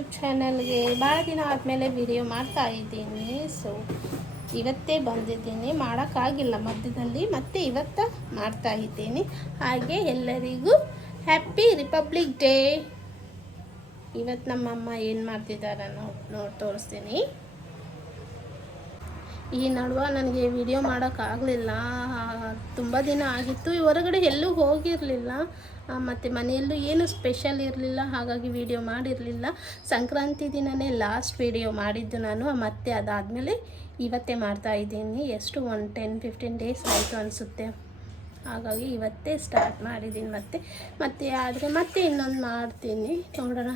YouTube ಚಾನಲ್ಗೆ ಭಾಳ ದಿನ ಆದಮೇಲೆ ವಿಡಿಯೋ ಮಾಡ್ತಾ ಇದ್ದೀನಿ. ಸೊ ಇವತ್ತೇ ಬಂದಿದ್ದೀನಿ, ಮಾಡೋಕ್ಕಾಗಿಲ್ಲ ಮಧ್ಯದಲ್ಲಿ, ಮತ್ತೆ ಇವತ್ತು ಮಾಡ್ತಾ ಇದ್ದೀನಿ. ಹಾಗೆ ಎಲ್ಲರಿಗೂ ಹ್ಯಾಪಿ ರಿಪಬ್ಲಿಕ್ ಡೇ. ಇವತ್ತು ನಮ್ಮಮ್ಮ ಏನು ಮಾಡ್ತಿದ್ದಾರೆ ನೋಡಿ ತೋರಿಸ್ತೀನಿ. ಈ ನಡುವೆ ನನಗೆ ವಿಡಿಯೋ ಮಾಡೋಕ್ಕಾಗಲಿಲ್ಲ, ತುಂಬ ದಿನ ಆಗಿತ್ತು. ಹೊರಗಡೆ ಎಲ್ಲೂ ಹೋಗಿರಲಿಲ್ಲ, ಮತ್ತು ಮನೆಯಲ್ಲೂ ಏನು ಸ್ಪೆಷಲ್ ಇರಲಿಲ್ಲ, ಹಾಗಾಗಿ ವಿಡಿಯೋ ಮಾಡಿರಲಿಲ್ಲ. ಸಂಕ್ರಾಂತಿ ದಿನವೇ ಲಾಸ್ಟ್ ವಿಡಿಯೋ ಮಾಡಿದ್ದು ನಾನು, ಮತ್ತು ಅದಾದಮೇಲೆ ಇವತ್ತೇ ಮಾಡ್ತಾಯಿದ್ದೀನಿ. ಎಷ್ಟು ಒಂದು 10-15 ಡೇಸ್ ಆಯಿತು ಅನಿಸುತ್ತೆ. ಹಾಗಾಗಿ ಇವತ್ತೇ ಸ್ಟಾರ್ಟ್ ಮಾಡಿದ್ದೀನಿ. ಮತ್ತೆ ಆದರೆ ಮತ್ತೆ ಇನ್ನೊಂದು ಮಾಡ್ತೀನಿ, ನೋಡೋಣ.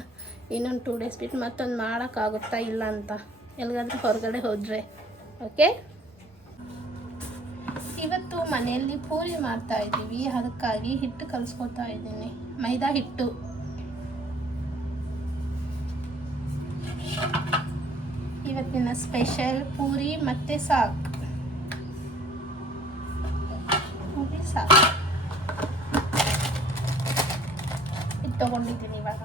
ಇನ್ನೊಂದು 2 ಡೇಸ್ ಬಿಟ್ಟು ಮತ್ತೊಂದು ಮಾಡೋಕ್ಕಾಗುತ್ತಾ ಇಲ್ಲ ಅಂತ, ಎಲ್ಲಿಗಾದ್ರೂ ಹೊರಗಡೆ ಹೋದರೆ. ಓಕೆ, ಇವತ್ತು ಮನೆಯಲ್ಲಿ ಪೂರಿ ಮಾಡ್ತಾ ಇದ್ದೀವಿ, ಅದಕ್ಕಾಗಿ ಹಿಟ್ಟು ಕಲಿಸ್ಕೊತಾ ಇದ್ದೀನಿ. ಮೈದಾ ಹಿಟ್ಟು. ಇವತ್ತಿನ ಸ್ಪೆಷಲ್ ಪೂರಿ ಮತ್ತು ಸಾಕು. ಪೂರಿ ಸಾಕು ಇದು ತಗೊಂಡಿದ್ದೀನಿ ಇವಾಗ.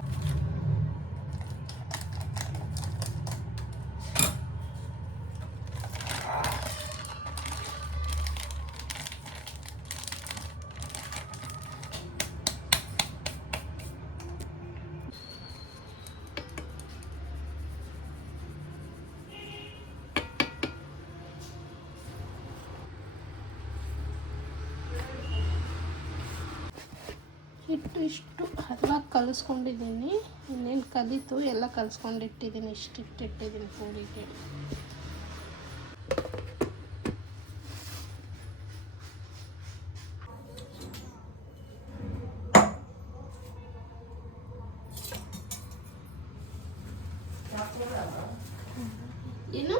ಹಿಟ್ಟು ಇಷ್ಟು ಹದವಾಗಿ ಕಲಿಸ್ಕೊಂಡಿದ್ದೀನಿ, ಇನ್ನೇನು ಕಲಿತು ಎಲ್ಲ ಕಲಿಸ್ಕೊಂಡಿಟ್ಟಿದ್ದೀನಿ. ಇಟ್ಟಿಟ್ಟಿದ್ದೀನಿ ಪೂರಿಗೆ. ಏನು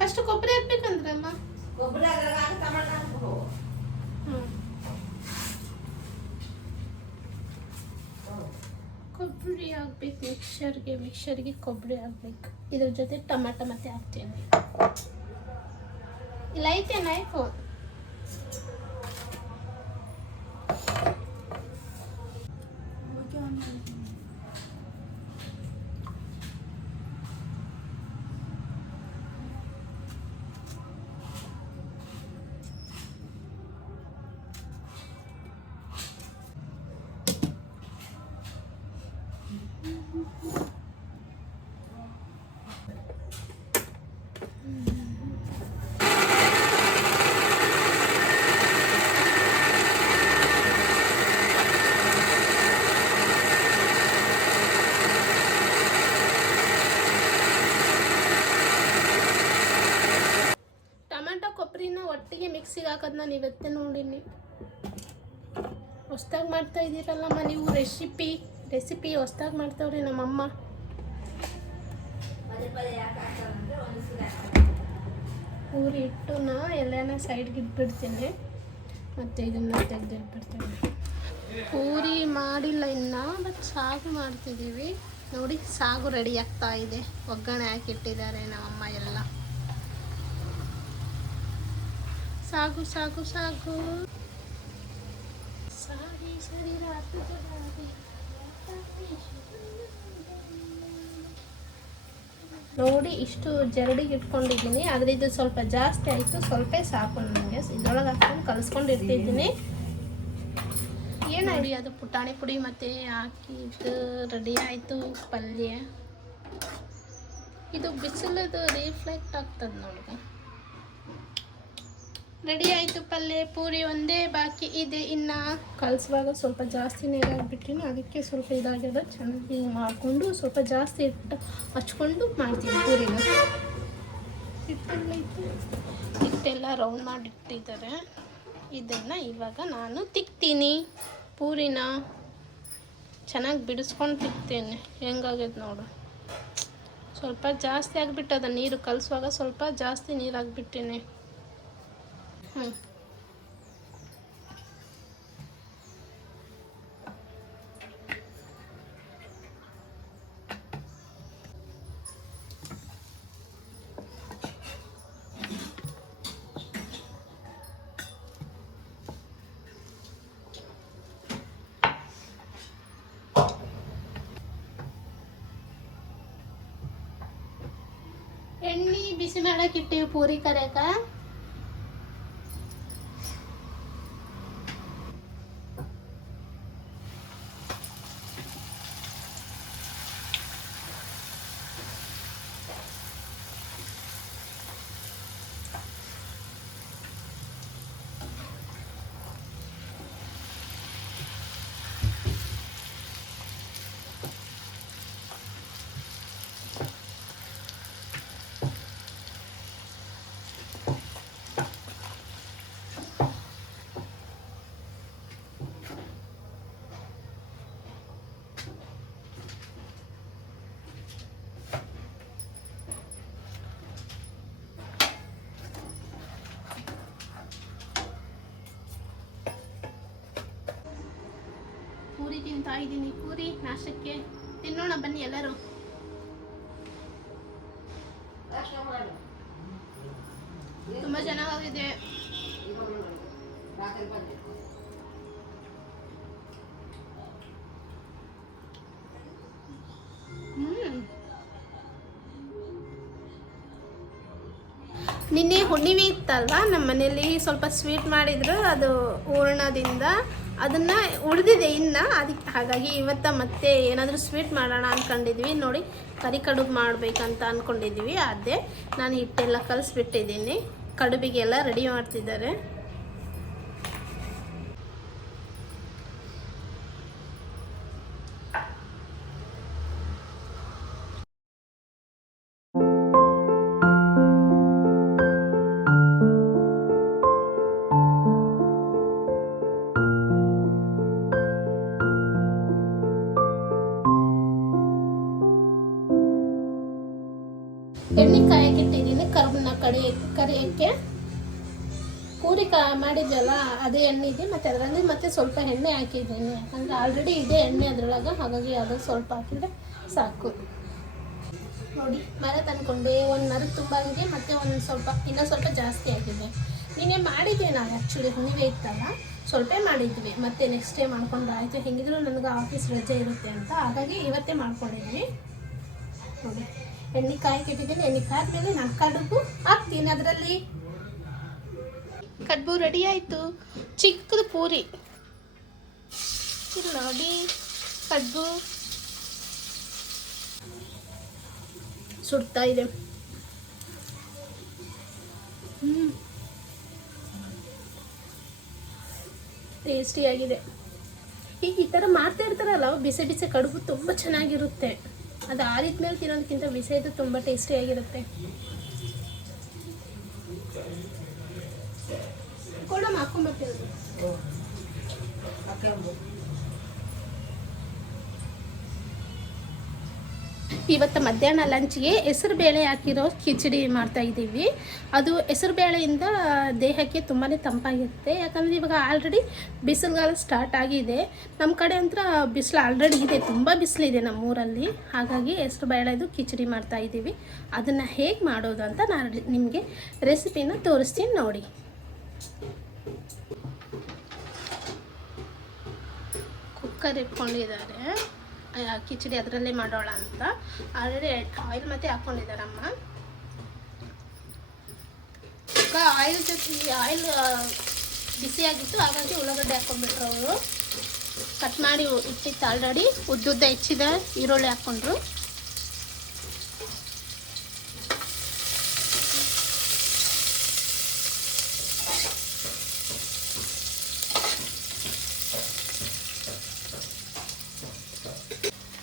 ಫಸ್ಟ್ ಕೊಬ್ಬರಿ ಹಾಕ್ಬೇಕಂದ್ರಮ್ಮ? ಕೊಬ್ಬರಿ ಹಾಕ್ಬೇಕು ಮಿಕ್ಸರ್ಗೆ ಕೊಬ್ಬರಿ ಹಾಕ್ಬೇಕು. ಇದ್ರ ಜೊತೆ ಟೊಮೆಟೊ ಮತ್ತೆ ಹಾಕ್ತೀನಿ. ಇಲ್ಲ ಐತೆ ನೈಫು. ಕೊಬ್ಬರಿನ ಒಟ್ಟಿಗೆ ಮಿಕ್ಸಿಗೆ ಹಾಕೋದು ನಾನು ಇವತ್ತೇ ನೋಡಿನಿ. ಹೊಸ್ದಾಗಿ ಮಾಡ್ತಾ ಇದ್ದೀರಲ್ಲಮ್ಮ ನೀವು ರೆಸಿಪಿ ಹೊಸ್ದಾಗಿ ಮಾಡ್ತಾವ್ರಿ ನಮ್ಮಮ್ಮ. ಪೂರಿ ಹಿಟ್ಟನ್ನ ಎಲ್ಲನ ಸೈಡ್ಗೆ ಇಟ್ಬಿಡ್ತೀನಿ, ಮತ್ತು ಇದನ್ನು ತೆಗೆದಿಟ್ಬಿಡ್ತೀನಿ. ಪೂರಿ ಮಾಡಿಲ್ಲ ಇನ್ನು, ಬಟ್ ಸಾಗು ಮಾಡ್ತಿದ್ದೀವಿ. ನೋಡಿ, ಸಾಗು ರೆಡಿ ಆಗ್ತಾ ಇದೆ. ಒಗ್ಗರಣೆ ಹಾಕಿಟ್ಟಿದ್ದಾರೆ ನಮ್ಮಮ್ಮ ಎಲ್ಲ. ಸಾಗು ಸಾಗು ಸಾಗು ಸಾರಿ ಸರಿ ರಾತ್ರಿ ನೋಡಿ, ಇಷ್ಟು ಜರಡಿಗೆ ಇಟ್ಕೊಂಡಿದ್ದೀನಿ. ಆದರೆ ಇದು ಸ್ವಲ್ಪ ಜಾಸ್ತಿ ಆಯಿತು, ಸ್ವಲ್ಪ ಸಾಕು ನನಗೆ. ಇದ್ರೊಳಗೆ ಹಾಕ್ಕೊಂಡು ಕಲಿಸ್ಕೊಂಡಿರ್ತಿದ್ದೀನಿ. ಏನಾಗಿ ಅದು ಪುಟಾಣಿ ಪುಡಿ ಮತ್ತು ಹಾಕಿದ್ದು ರೆಡಿ ಆಯಿತು ಪಲ್ಯ. ಇದು ಬಿಸಿಲದು ರಿಫ್ಲೆಕ್ಟ್ ಆಗ್ತದೆ ನೋಡಿ. ರೆಡಿ ಆಯಿತು ಪಲ್ಯ. ಪೂರಿ ಒಂದೇ ಬಾಕಿ ಇದೆ. ಇನ್ನು ಕಲಿಸುವಾಗ ಸ್ವಲ್ಪ ಜಾಸ್ತಿ ನೀರು ಹಾಕ್ಬಿಟ್ಟಿನಿ, ಅದಕ್ಕೆ ಸ್ವಲ್ಪ ಇದಾಗ್ಯದ. ಚೆನ್ನಾಗಿ ಮಾಡಿಕೊಂಡು ಸ್ವಲ್ಪ ಜಾಸ್ತಿ ಹಿಟ್ಟು ಹಚ್ಕೊಂಡು ಮಾಡ್ತೀನಿ ಪೂರಿನ. ಹಿಟ್ಟೆಲ್ಲ ರೌಂಡ್ ಮಾಡಿಟ್ಟಿದ್ದಾರೆ. ಇದನ್ನು ಇವಾಗ ನಾನು ತಿಕ್ತೀನಿ. ಪೂರಿನ ಚೆನ್ನಾಗಿ ಬಿಡಿಸ್ಕೊಂಡು ತಿಕ್ತೇನೆ. ಹೆಂಗಾಗ್ಯದ ನೋಡು. ಸ್ವಲ್ಪ ಜಾಸ್ತಿ ಆಗಿಬಿಟ್ಟದ ನೀರು. ಕಲಿಸುವಾಗ ಸ್ವಲ್ಪ ಜಾಸ್ತಿ ನೀರು ಹಾಕ್ಬಿಟ್ಟೇನೆ. ಬಿಸಿ ಮಾಡಕ್ಕೆ ಇಟ್ಟಿವಿ ಪೂರಿ ಕರೆಯಕ. ಪೂರಿ ತಿಂತಾ ಇದ್ದೀನಿ. ಪೂರಿ ನಾಷ್ಟಕ್ಕೆ ತಿನ್ನೋಣ ಬನ್ನಿ ಎಲ್ಲರೂ. ತುಂಬಾ ಚೆನ್ನಾಗಿದೆ. ನಿನ್ನೆ ಹುಣ್ಣಿಮೆ ಇತ್ತಲ್ವಾ, ನಮ್ಮ ಮನೇಲಿ ಸ್ವಲ್ಪ ಸ್ವೀಟ್ ಮಾಡಿದ್ರು, ಅದು ಹೂರಣದಿಂದ ಅದನ್ನು ಉಳಿದಿದೆ ಇನ್ನು, ಅದಕ್ಕೆ ಹಾಗಾಗಿ ಇವತ್ತು ಮತ್ತೆ ಏನಾದರೂ ಸ್ವೀಟ್ ಮಾಡೋಣ ಅಂದ್ಕೊಂಡಿದ್ವಿ. ನೋಡಿ ಕರಿ ಕಡುಬು ಮಾಡಬೇಕಂತ ಅಂದ್ಕೊಂಡಿದ್ವಿ. ಅದೇ ನಾನು ಹಿಟ್ಟೆಲ್ಲ ಕಲಿಸ್ಬಿಟ್ಟಿದ್ದೀನಿ, ಕಡುಬಿಗೆಲ್ಲ ರೆಡಿ ಮಾಡ್ತಿದ್ದಾರೆ. ಎಣ್ಣೆ ಕಾಯಕ್ಕೆ ಇಟ್ಟಿದ್ದೀನಿ ಕರುಬನ್ನ ಕರಿಯೋಕ್ಕೆ. ಪೂರಿ ಮಾಡಿದ್ವಲ್ಲ ಅದೇ ಎಣ್ಣೆ ಇದೆ, ಮತ್ತು ಅದರಲ್ಲಿ ಮತ್ತೆ ಸ್ವಲ್ಪ ಎಣ್ಣೆ ಹಾಕಿದ್ದೀನಿ, ಯಾಕಂದರೆ ಆಲ್ರೆಡಿ ಇದೆ ಎಣ್ಣೆ ಅದರೊಳಗೆ, ಹಾಗಾಗಿ ಅದು ಸ್ವಲ್ಪ ಹಾಕಿದರೆ ಸಾಕು. ನೋಡಿ ಮರ ತಂದ್ಕೊಂಡೆ, ಒಂದು ಮರ ತುಂಬ ಆಗಿದೆ, ಮತ್ತು ಒಂದು ಸ್ವಲ್ಪ ಇನ್ನೂ ಸ್ವಲ್ಪ ಜಾಸ್ತಿ ಆಗಿದೆ. ನೀನೇ ಮಾಡಿದ್ವಿ ನಾವು, ಆ್ಯಕ್ಚುಲಿ ಹುಣ್ಣಿಮೆ ಇತ್ತಲ್ಲ ಸ್ವಲ್ಪ ಮಾಡಿದ್ವಿ, ಮತ್ತು ನೆಕ್ಸ್ಟ್ ಡೇ ಮಾಡ್ಕೊಂಡು ಆಯಿತು. ಹೆಂಗಿದ್ರು ನನಗೆ ಆಫೀಸ್ ರಜೆ ಇರುತ್ತೆ ಅಂತ, ಹಾಗಾಗಿ ಇವತ್ತೇ ಮಾಡ್ಕೊಂಡಿದ್ವಿ. ನೋಡಿ ಎಣ್ಣೆ ಕಾಯಕ್ಕೆ ಇಟ್ಟಿದ್ದೀನಿ, ಎಣ್ಣೆ ಕಾದ್ಮೇಲೆ ನಾನು ಕಡುಬು ಹಾಕ್ತೀನಿ ಅದರಲ್ಲಿ. ಕಡುಬು ರೆಡಿ ಆಯಿತು. ಚಿಕ್ಕದು ಪೂರಿ ಇಲ್ಲಿ ನೋಡಿ, ಕಡುಬು ಸುಡ್ತಾ ಇದೆ. ಟೇಸ್ಟಿಯಾಗಿದೆ. ಈಗ ಈ ಥರ ಮಾಡ್ತಾ ಇರ್ತಾರಲ್ಲ, ಬಿಸಿ ಬಿಸಿ ಕಡುಬು ತುಂಬ ಚೆನ್ನಾಗಿರುತ್ತೆ. ಅದು ಆರಿದ ಮೇಲೆ ತಿನ್ನೋದಕ್ಕಿಂತ ಬಿಸಿದು ತುಂಬ ಟೇಸ್ಟಿಯಾಗಿರುತ್ತೆ. ಕೂಡ ಹಾಕೊಂಬರ್ತೀವಿ. ಇವತ್ತು ಮಧ್ಯಾಹ್ನ ಲಂಚ್ಗೆ ಹೆಸರು ಬೇಳೆ ಹಾಕಿರೋ ಕಿಚಡಿ ಮಾಡ್ತಾ ಇದ್ದೀವಿ. ಅದು ಹೆಸರು ಬೇಳೆಯಿಂದ ದೇಹಕ್ಕೆ ತುಂಬಾ ತಂಪಾಗಿರುತ್ತೆ, ಯಾಕಂದರೆ ಇವಾಗ ಆಲ್ರೆಡಿ ಬಿಸಿಲುಗಾಲ ಸ್ಟಾರ್ಟ್ ಆಗಿದೆ. ನಮ್ಮ ಕಡೆ ಅಂತ ಬಿಸಿಲು ಆಲ್ರೆಡಿ ಇದೆ, ತುಂಬ ಬಿಸಿಲಿದೆ ನಮ್ಮೂರಲ್ಲಿ. ಹಾಗಾಗಿ ಹೆಸರು ಬೇಳೆದು ಕಿಚಡಿ ಮಾಡ್ತಾ ಇದ್ದೀವಿ. ಅದನ್ನು ಹೇಗೆ ಮಾಡೋದು ಅಂತ ನಾನು ನಿಮಗೆ ರೆಸಿಪಿನ ತೋರಿಸ್ತೀನಿ ನೋಡಿ. ಕುಕ್ಕರ್ ಇಟ್ಕೊಂಡಿದ್ದಾರೆ, ಕಿಚಡಿ ಅದರಲ್ಲೇ ಮಾಡೋಣ ಅಂತ. ಆಲ್ರೆಡಿ ಆಯಿಲ್ ಮತ್ತೆ ಹಾಕ್ಕೊಂಡಿದ್ದಾರಮ್ಮ. ಆಯಿಲ್ ಜೊತೆ ಆಯಿಲ್ ಬಿಸಿಯಾಗಿತ್ತು, ಹಾಗಾಗಿ ಉಳ್ಳಾಗಡ್ಡೆ ಹಾಕ್ಕೊಂಡ್ಬಿಟ್ರು ಅವರು. ಕಟ್ ಮಾಡಿ ಇಟ್ಟಿತ್ತು ಆಲ್ರೆಡಿ, ಉದ್ದುದ್ದ ಹೆಚ್ಚಿದ ಈರುಳ್ಳಿ ಹಾಕ್ಕೊಂಡ್ರು.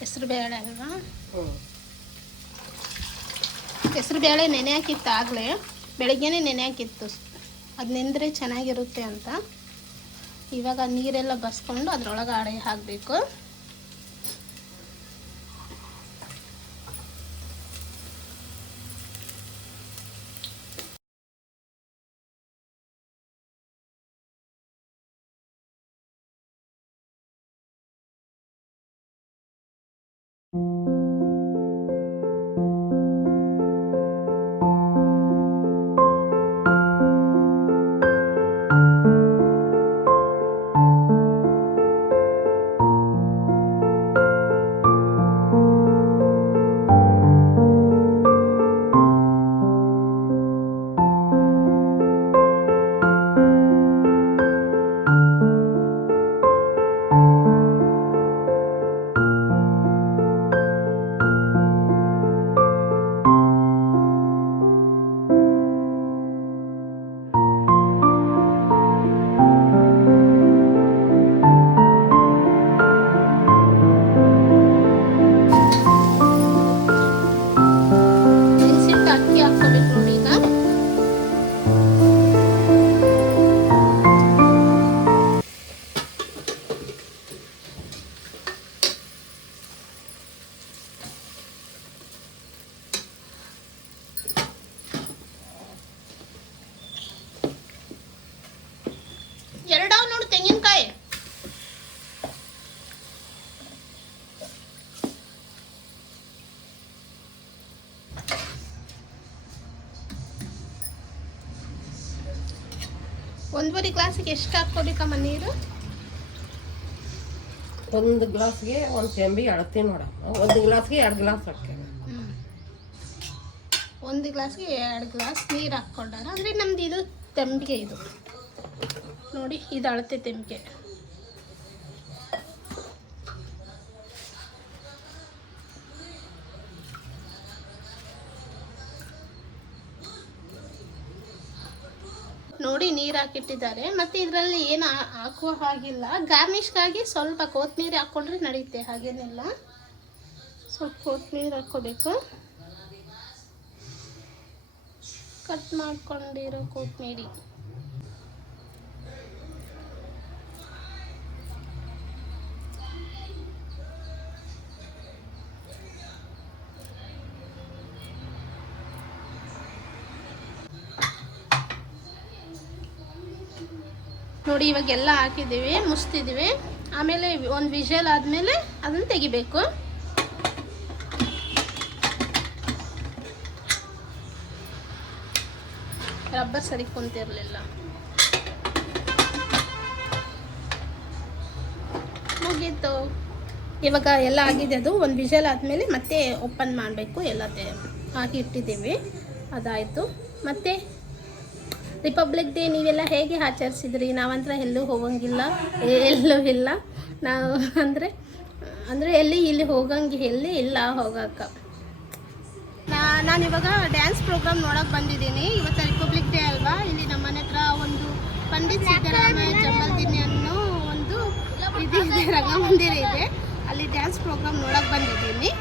ಹೆಸರು ಬೇಳೆ ಅಲ್ವಾ, ಹೆಸರು ಬೇಳೆ ನೆನೆ ಹಾಕಿತ್ತು, ಆಗಲೇ ಬೆಳಗ್ಗೆನೇ ನೆನೆ ಹಾಕಿತ್ತು. ಅದು ನೆಂದರೆ ಚೆನ್ನಾಗಿರುತ್ತೆ ಅಂತ. ಇವಾಗ ನೀರೆಲ್ಲ ಬಸ್ಕೊಂಡು ಅದರೊಳಗೆ ಅಡೆ ಹಾಕಬೇಕು. 1.5 ಗ್ಲಾಸಿಗೆ ಎಷ್ಟು ಹಾಕ್ಕೊಬೇಕಮ್ಮ ನೀರು? 1 ಗ್ಲಾಸ್ಗೆ 1 ಚೆಂಬಿಗೆ ಅಳತೆ ನೋಡಮ್ಮ. 1 ಗ್ಲಾಸ್ಗೆ 2 ಗ್ಲಾಸ್ ಹಾಕ್ತೇವೆ. 1 ಗ್ಲಾಸ್ಗೆ 2 ಗ್ಲಾಸ್ ನೀರು ಹಾಕ್ಕೊಂಡಾರ ಅಂದರೆ ನಮ್ದು ಇದು ತೆಂಬಿಗೆ. ಇದು ನೋಡಿ, ಇದು ಅಳತೆ ತೆಂಬಿಗೆ. ನೋಡಿ ನೀರು ಹಾಕಿಟ್ಟಿದ್ದಾರೆ. ಮತ್ತು ಇದರಲ್ಲಿ ಏನು ಹಾಕುವ ಹಾಗಿಲ್ಲ. ಗಾರ್ನಿಷ್ಗಾಗಿ ಸ್ವಲ್ಪ ಕೊತ್ತಂಬರಿ ಹಾಕ್ಕೊಂಡ್ರೆ ನಡೆಯುತ್ತೆ, ಹಾಗೇನಿಲ್ಲ. ಸ್ವಲ್ಪ ಕೊತ್ತಂಬರಿ ಹಾಕ್ಕೋಬೇಕು. ಕಟ್ ಮಾಡ್ಕೊಂಡಿರೋ ಕೊತ್ತಂಬರಿ. ನೋಡಿ ಇವಾಗೆಲ್ಲ ಹಾಕಿದ್ದೀವಿ, ಮುಚ್ತಿದ್ದೀವಿ. ಆಮೇಲೆ ಒಂದು ವಿಷಲ್ ಆದಮೇಲೆ ಅದನ್ನು ತೆಗಿಬೇಕು. ರಬ್ಬರ್ ಸರಿ ಕುಂತಿರಲಿಲ್ಲ. ಮುಗೀತು. ಇವಾಗ ಎಲ್ಲ ಆಗಿದೆ. ಅದು ಒಂದು ವಿಷಲ್ ಆದಮೇಲೆ ಮತ್ತೆ ಓಪನ್ ಮಾಡಬೇಕು. ಎಲ್ಲ ಹಾಕಿ ಇಟ್ಟಿದ್ದೀವಿ, ಅದಾಯಿತು. ಮತ್ತು ರಿಪಬ್ಲಿಕ್ ಡೇ ನೀವೆಲ್ಲ ಹೇಗೆ ಆಚರಿಸಿದ್ರಿ? ನಾವಂತ್ರ ಎಲ್ಲೂ ಹೋಗಂಗಿಲ್ಲ, ಎಲ್ಲೂ ಇಲ್ಲ. ನಾವು ಅಂದರೆ ಇಲ್ಲಿ ಹೋಗಂಗೆ ಎಲ್ಲಿ ಇಲ್ಲ ಹೋಗಕ್ಕೆ. ನಾನಿವಾಗ ಡ್ಯಾನ್ಸ್ ಪ್ರೋಗ್ರಾಮ್ ನೋಡೋಕೆ ಬಂದಿದ್ದೀನಿ. ಇವತ್ತು ರಿಪಬ್ಲಿಕ್ ಡೇ ಅಲ್ವಾ. ಇಲ್ಲಿ ನಮ್ಮ ಮನೆ ಹತ್ರ ಒಂದು ಪಂಡಿತ್ ಸಿದ್ದರಾಮಯ್ಯ ಜಂಬಲ್ದಿನ್ನಿ ಅನ್ನೋ ಒಂದು ಇದಿದೆ, ರಂಗಮಂದಿರ ಇದೆ. ಅಲ್ಲಿ ಡ್ಯಾನ್ಸ್ ಪ್ರೋಗ್ರಾಮ್ ನೋಡೋಕೆ ಬಂದಿದ್ದೀನಿ.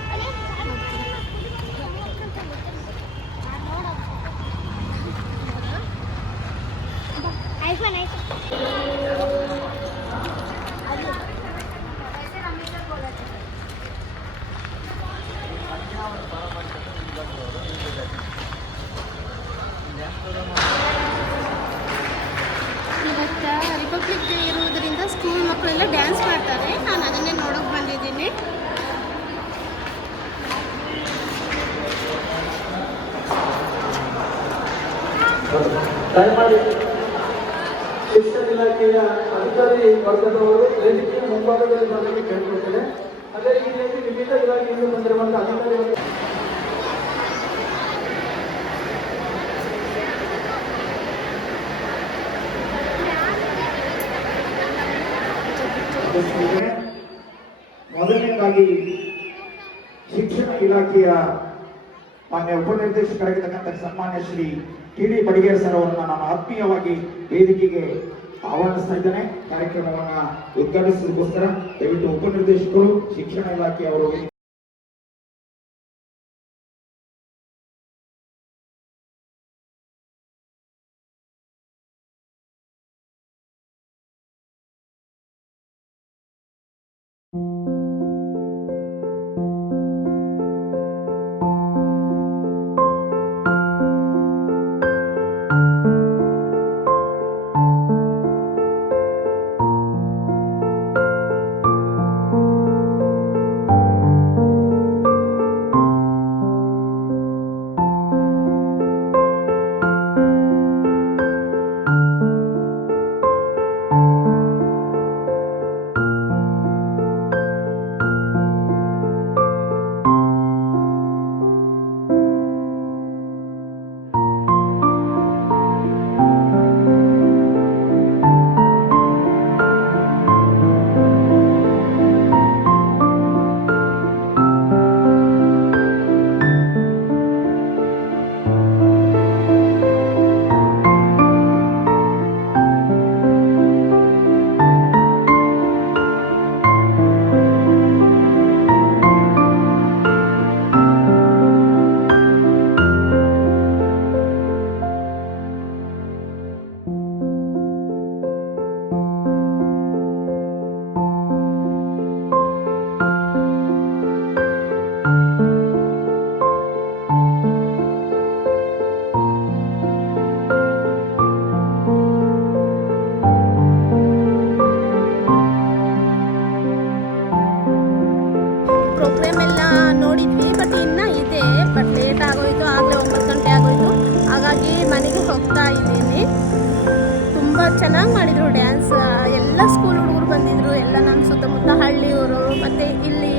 ಇವತ್ತು ರಿಪಬ್ಲಿಕ್ ಡೇ ಇರುವುದರಿಂದ ಸ್ಕೂಲ್ ಮಕ್ಕಳೆಲ್ಲ ಡ್ಯಾನ್ಸ್ ಮಾಡ್ತಾರೆ. ನಾನು ಅದನ್ನೇ ನೋಡೋಕೆ ಬಂದಿದ್ದೀನಿ. ಶಿಕ್ಷಣ ಇಲಾಖೆಯ ಅಧಿಕಾರಿ ವರ್ಗದವರು ವೇದಿಕೆಯ ಮುಂಭಾಗದಲ್ಲಿ ಬರಲಿಕ್ಕೆ ಕೇಳಿಕೊಳ್ತೇನೆ. ಅದೇ ರೀತಿಯಾಗಿ ವಿವಿಧ ಇಲಾಖೆಯಿಂದ ಬಂದಿರುವಂತಹ ಅಧಿಕಾರಿಗಳು ಮೊದಲನೇದಾಗಿ ಶಿಕ್ಷಣ ಇಲಾಖೆಯ ಮಾನ್ಯ ಉಪನಿರ್ದೇಶಕರಾಗಿರ್ತಕ್ಕಂಥ ಸನ್ಮಾನ್ಯ ಶ್ರೀ ಟಿ.ಡಿ. ಬಡಿಗೇರ್ ಸರ್ ಅವರನ್ನ ನಾನು ಆತ್ಮೀಯವಾಗಿ ವೇದಿಕೆಗೆ ಆಹ್ವಾನಿಸ್ತಾ ಇದ್ದೇನೆ. ಕಾರ್ಯಕ್ರಮವನ್ನ ಉದ್ಘಾಟಿಸೋದಕ್ಕೋಸ್ಕರ ದಯವಿಟ್ಟು ಉಪನಿರ್ದೇಶಕರು ಶಿಕ್ಷಣ ಇಲಾಖೆಯವರು ಚೆನ್ನಾಗಿ ಮಾಡಿದರು ಡ್ಯಾನ್ಸ್. ಎಲ್ಲ ಸ್ಕೂಲ್ ಹುಡುಗರು ಬಂದಿದ್ದರು, ಎಲ್ಲ ನಮ್ಮ ಸುತ್ತಮುತ್ತ ಹಳ್ಳಿಯವರು ಮತ್ತು ಇಲ್ಲಿ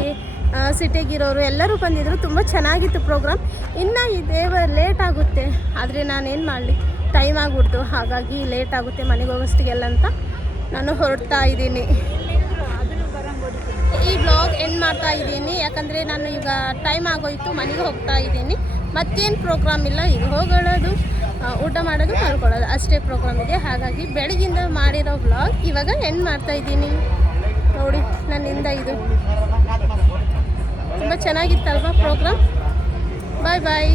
ಸಿಟಿಗಿರೋರು ಎಲ್ಲರೂ ಬಂದಿದ್ದರು. ತುಂಬ ಚೆನ್ನಾಗಿತ್ತು ಪ್ರೋಗ್ರಾಮ್. ಇನ್ನು ಇದೇ ಲೇಟ್ ಆಗುತ್ತೆ, ಆದರೆ ನಾನೇನು ಮಾಡಲಿ, ಟೈಮ್ ಆಗಿಬಿಡ್ತು. ಹಾಗಾಗಿ ಲೇಟ್ ಆಗುತ್ತೆ ಮನೆಗೆ ಹೋಗೋಷ್ಟಿಗೆಲ್ಲ ಅಂತ ನಾನು ಹೊರಡ್ತಾ ಇದ್ದೀನಿ. ಈ ಬ್ಲಾಗ್ ಎಂಡ್ ಮಾಡ್ತಾ ಇದ್ದೀನಿ, ಯಾಕಂದರೆ ನಾನು ಈಗ ಟೈಮ್ ಆಗೋಯ್ತು, ಮನೆಗೆ ಹೋಗ್ತಾ ಇದ್ದೀನಿ. ಮತ್ತೇನು ಪ್ರೋಗ್ರಾಮ್ ಇಲ್ಲ, ಈಗ ಹೋಗೋದು, ಊಟ ಮಾಡೋದು, ಮಲ್ಕೊಳ್ಳೋದು ಅಷ್ಟೇ ಪ್ರೋಗ್ರಾಮ್ ಇದೆ. ಹಾಗಾಗಿ ಬೆಳಗಿಂದ ಮಾಡಿರೋ ಬ್ಲಾಗ್ ಇವಾಗ ಎಂಡ್ ಮಾಡ್ತಾ ಇದ್ದೀನಿ. ನೋಡಿ ನನ್ನಿಂದ ಇದು ತುಂಬ ಚೆನ್ನಾಗಿತ್ತಲ್ವ ಪ್ರೋಗ್ರಾಮ್. ಬಾಯ್ ಬಾಯ್.